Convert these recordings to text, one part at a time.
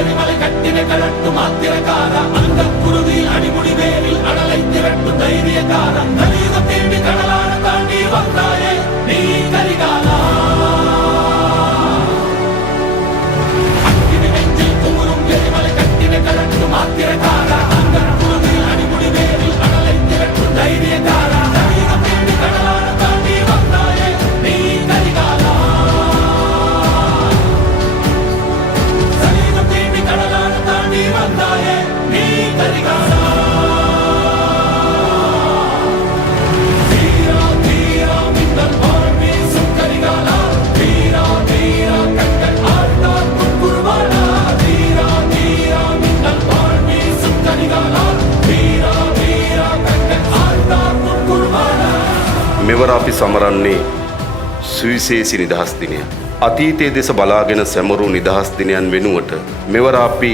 எரிமலை கட்டினை கலட்டும் ஆத்திரக்கார அந்த குருதி அடிமுடி வேரில் அடலை திரட்டும் தைரியக்கார கலியுகம் தேடி கடலான தாண்டி வந்தாயே நீ கரிகாலா அக்கினி நெஞ்சில் குமுறும் எரிமலை கட்டினை கலட்டும் ஆத்திரக்கார அந்த குருதி அடிமுடி வேரில் அடலை திரட்டும் தைரியக்கார கலியுகம் தேடி கடலான தாண்டி வந்தாயே நீ கரிகாலா கலியுகம் தேடி கடலான தாண்டி வந்தாயே நீ கரிகாலா මෙවර අපි සමරන්නේ සුවිශේෂී නිදහස් දිනය. අතීතයේ දෙස බලාගෙන සැමරූ නිදහස් දිනයන් වෙනුවට මෙවර අපි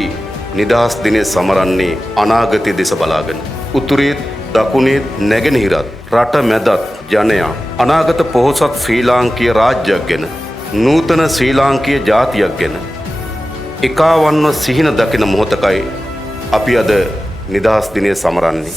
නිදහස් දිනය සමරන්නේ අනාගතයේ දෙස බලාගෙන. උතුරේත් දකුණේත් නැගෙනහිරත් රට මැදත් ජනයා අනාගත පොහොසත් ශ්‍රී ලාංකීය රාජ්‍යයක් ගැන නූතන ශ්‍රී ලාංකීය ජාතියක් ගැන එකාවන්ව සිහින දකින මොහොතකයි අපි අද නිදහස් දිනය සමරන්නේ.